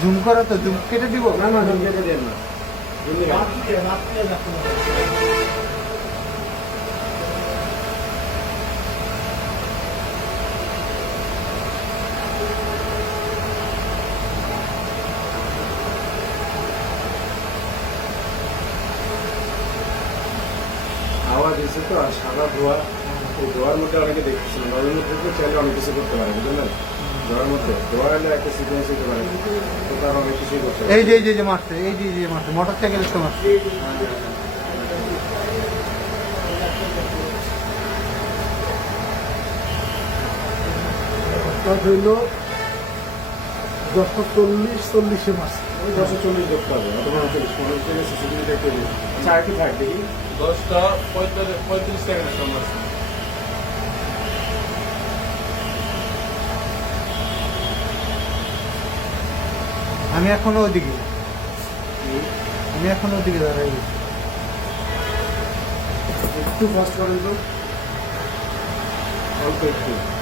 Zoom করো তো zoom কেটে দিব? না না জমি কেটে দেন না। আওয়াজ এসে তো আর সাদা ধোয়া। এই ধোয়ার মধ্যে অনেকে দেখতেছিলাম নদীর মধ্যে চাইলে অনেক কিছু করতে পারে বুঝলেন ধোয়ার মধ্যে। ধোয়া এলে একটা সিকুয়েন্স হতে পারে। তো তার অনেক কিছুই করতে এই যে এই যে যে মারছে এই যে যে মারছে মোটর সাইকেল তো মারছে হইল চল্লিশ চল্লিশে মাস ওই দশশো চল্লিশ হবে অথবা চল্লিশ পনেরো সিসিটিভি দেখতে দিই আচ্ছা আর কি থাক দশটা পঁয়তাল্লিশ পঁয়ত্রিশ সেকেন্ডের সময় আমি এখনও ওদিকে আমি এখনও ওদিকে দাঁড়াই। একটু ফাস্ট করেন তো। অল্প একটু।